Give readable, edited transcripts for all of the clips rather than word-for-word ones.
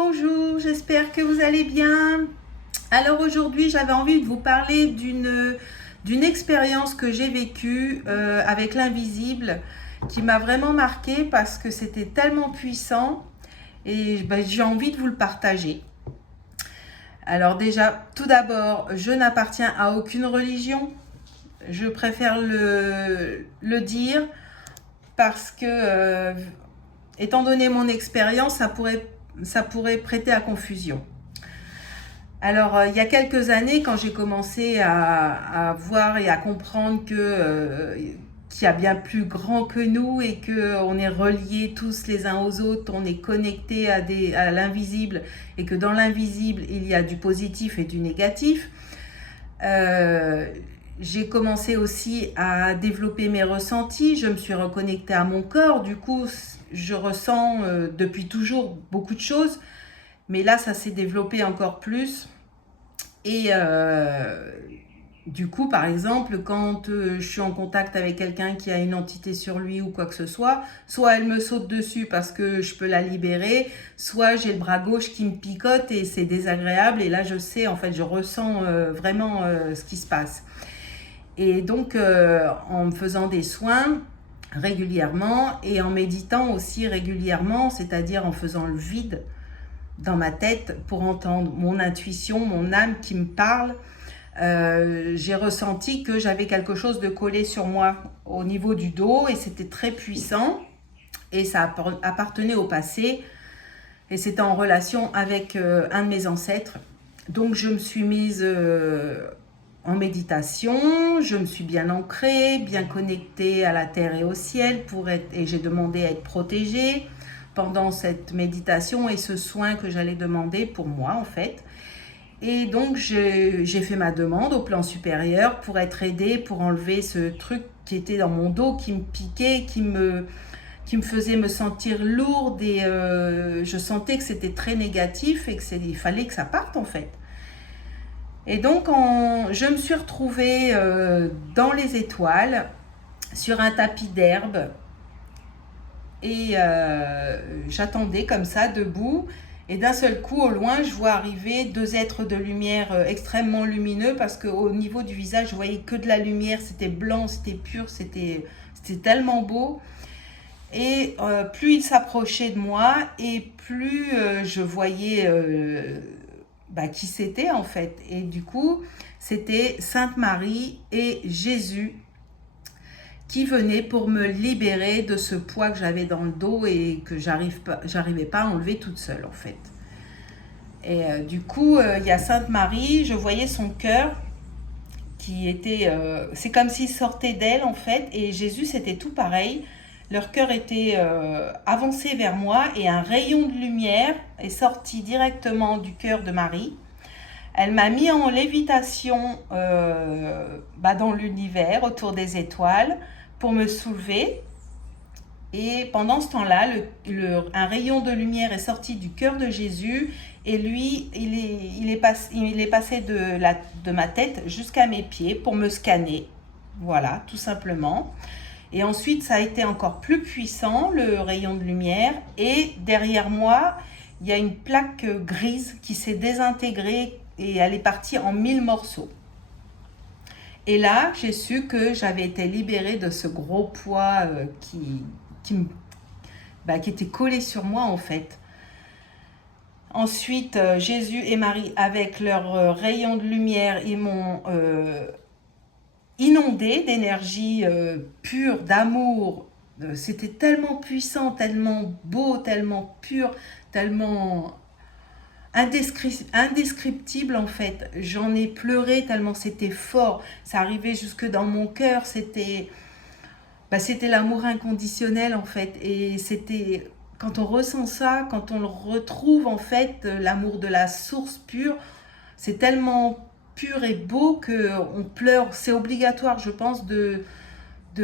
Bonjour, j'espère que vous allez bien. Alors aujourd'hui, j'avais envie de vous parler d'une expérience que j'ai vécue avec l'invisible qui m'a vraiment marquée parce que c'était tellement puissant et j'ai envie de vous le partager. Alors déjà, tout d'abord, je n'appartiens à aucune religion. Je préfère le dire parce que, étant donné mon expérience, ça pourrait prêter à confusion. Alors, il y a quelques années, quand j'ai commencé à voir et à comprendre qu'il y a bien plus grand que nous et qu'on est reliés tous les uns aux autres, on est connectés à l'invisible et que dans l'invisible, il y a du positif et du négatif, euh, j'ai commencé aussi à développer mes ressentis. Je me suis reconnectée à mon corps. Du coup, je ressens depuis toujours beaucoup de choses. Mais là, ça s'est développé encore plus. Et du coup, par exemple, quand je suis en contact avec quelqu'un qui a une entité sur lui ou quoi que ce soit elle me saute dessus parce que je peux la libérer, soit j'ai le bras gauche qui me picote et c'est désagréable. Et là, je sais, en fait, je ressens vraiment ce qui se passe. Et donc, en me faisant des soins régulièrement et en méditant aussi régulièrement, c'est-à-dire en faisant le vide dans ma tête pour entendre mon intuition, mon âme qui me parle, j'ai ressenti que j'avais quelque chose de collé sur moi au niveau du dos et c'était très puissant et ça appartenait au passé et c'était en relation avec un de mes ancêtres. Donc je me suis mise en méditation, je me suis bien ancrée, bien connectée à la terre et au ciel et j'ai demandé à être protégée pendant cette méditation et ce soin que j'allais demander pour moi en fait. Et donc j'ai fait ma demande au plan supérieur pour être aidée, pour enlever ce truc qui était dans mon dos, qui me piquait, qui me faisait me sentir lourde et je sentais que c'était très négatif et il fallait que ça parte en fait. Et donc je me suis retrouvée dans les étoiles sur un tapis d'herbe et j'attendais comme ça debout et d'un seul coup au loin je vois arriver deux êtres de lumière extrêmement lumineux parce qu'au niveau du visage je voyais que de la lumière, c'était blanc, c'était pur, c'était tellement beau et plus ils s'approchaient de moi et plus je voyais qui c'était en fait. Et du coup c'était Sainte Marie et Jésus qui venait pour me libérer de ce poids que j'avais dans le dos et que j'arrivais pas à enlever toute seule en fait. Et du coup, il y a Sainte Marie, je voyais son cœur qui était, c'est comme s'il sortait d'elle en fait, et Jésus c'était tout pareil. Leur cœur était avancé vers moi et un rayon de lumière est sorti directement du cœur de Marie. Elle m'a mis en lévitation dans l'univers, autour des étoiles, pour me soulever. Et pendant ce temps-là, un rayon de lumière est sorti du cœur de Jésus et lui, il est passé de ma tête jusqu'à mes pieds pour me scanner. Voilà, tout simplement. Et ensuite, ça a été encore plus puissant, le rayon de lumière. Et derrière moi, il y a une plaque grise qui s'est désintégrée et elle est partie en 1000 morceaux. Et là, j'ai su que j'avais été libérée de ce gros poids qui était collé sur moi en fait. Ensuite, Jésus et Marie, avec leurs rayons de lumière, ils m'ont inondée d'énergie pure, d'amour. C'était tellement puissant, tellement beau, tellement pur, tellement indescriptible en fait. J'en ai pleuré tellement c'était fort. Ça arrivait jusque dans mon cœur. C'était l'amour inconditionnel en fait. Et c'était quand on ressent ça, quand on le retrouve en fait, l'amour de la source pure, c'est tellement pur et beau que on pleure. C'est obligatoire, je pense, de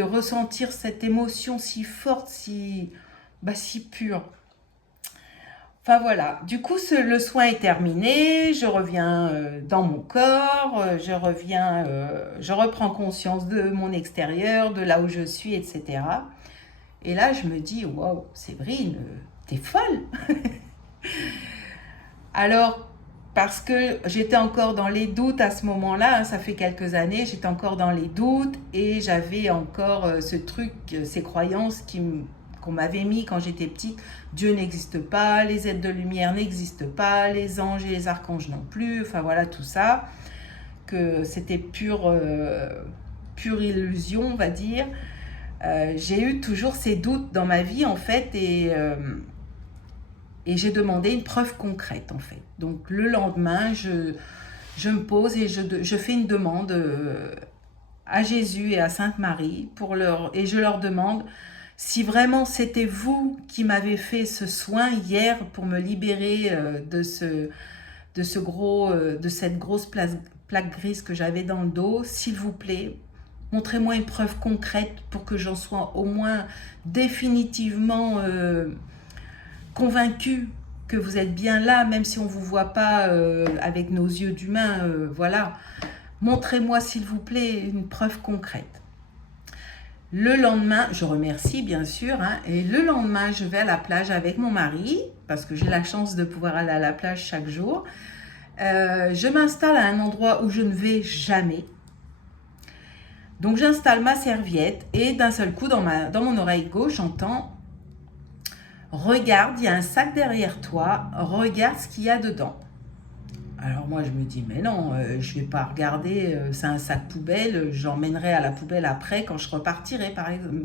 ressentir cette émotion si forte, si pure. Enfin voilà, du coup le soin est terminé, je reviens dans mon corps, je reprends conscience de mon extérieur, de là où je suis, etc. Et là je me dis, waouh, Séverine, t'es folle. Alors, parce que j'étais encore dans les doutes à ce moment-là, hein, ça fait quelques années, j'étais encore dans les doutes et j'avais encore ce truc, ces croyances qu'on m'avait mis quand j'étais petite. Dieu n'existe pas, les êtres de lumière n'existent pas, les anges et les archanges non plus, enfin voilà tout ça, que c'était pure illusion, on va dire. J'ai eu toujours ces doutes dans ma vie en fait et j'ai demandé une preuve concrète en fait. Donc le lendemain, je me pose et je fais une demande à Jésus et à Sainte Marie et je leur demande si vraiment c'était vous qui m'avez fait ce soin hier pour me libérer de cette grosse plaque grise que j'avais dans le dos, s'il vous plaît, montrez-moi une preuve concrète pour que j'en sois au moins définitivement convaincue que vous êtes bien là, même si on ne vous voit pas avec nos yeux d'humain. Voilà. Montrez-moi, s'il vous plaît, une preuve concrète. Le lendemain, je remercie bien sûr, hein, et le lendemain, je vais à la plage avec mon mari, parce que j'ai la chance de pouvoir aller à la plage chaque jour. Je m'installe à un endroit où je ne vais jamais. Donc j'installe ma serviette et d'un seul coup, dans mon oreille gauche, j'entends « Regarde, il y a un sac derrière toi, regarde ce qu'il y a dedans. » Alors moi je me dis mais non, je vais pas regarder, c'est un sac poubelle, j'emmènerai à la poubelle après quand je repartirai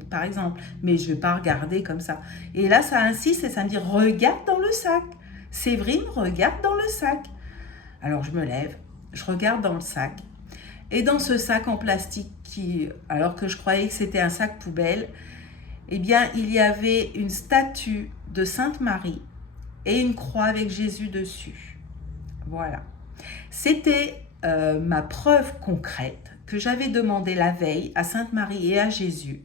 par exemple, mais je vais pas regarder comme ça. Et là ça insiste et ça me dit regarde dans le sac, Séverine regarde dans le sac. Alors je me lève, je regarde dans le sac et dans ce sac en plastique alors que je croyais que c'était un sac poubelle, eh bien il y avait une statue de Sainte Marie et une croix avec Jésus dessus. Voilà. C'était ma preuve concrète que j'avais demandé la veille à Sainte Marie et à Jésus.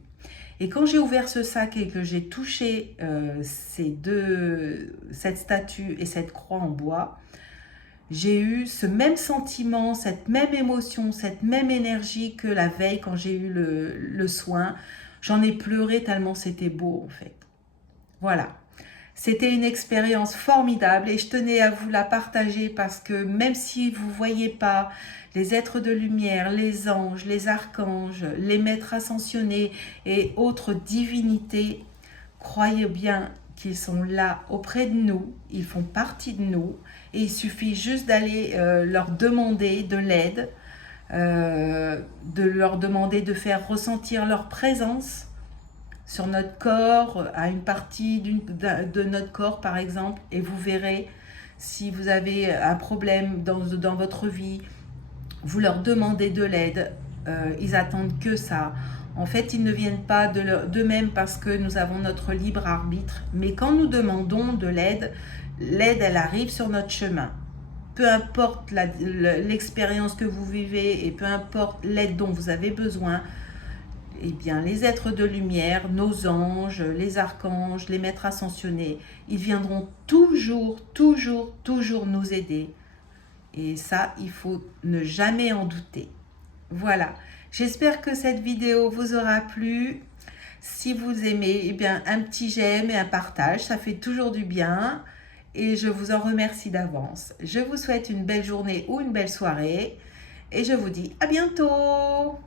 Et quand j'ai ouvert ce sac et que j'ai touché cette statue et cette croix en bois, j'ai eu ce même sentiment, cette même émotion, cette même énergie que la veille quand j'ai eu le soin. J'en ai pleuré tellement c'était beau en fait. Voilà. C'était une expérience formidable et je tenais à vous la partager parce que même si vous ne voyez pas les êtres de lumière, les anges, les archanges, les maîtres ascensionnés et autres divinités, croyez bien qu'ils sont là auprès de nous, ils font partie de nous et il suffit juste d'aller leur demander de l'aide, de leur demander de faire ressentir leur présence sur notre corps, à une partie de notre corps par exemple, et vous verrez si vous avez un problème dans votre vie, vous leur demandez de l'aide, ils attendent que ça. En fait, ils ne viennent pas d'eux-mêmes parce que nous avons notre libre arbitre, mais quand nous demandons de l'aide, l'aide elle arrive sur notre chemin. Peu importe l'expérience que vous vivez et peu importe l'aide dont vous avez besoin, eh bien, les êtres de lumière, nos anges, les archanges, les maîtres ascensionnés, ils viendront toujours, toujours, toujours nous aider. Et ça, il faut ne jamais en douter. Voilà, j'espère que cette vidéo vous aura plu. Si vous aimez, eh bien, un petit j'aime et un partage, ça fait toujours du bien. Et je vous en remercie d'avance. Je vous souhaite une belle journée ou une belle soirée. Et je vous dis à bientôt.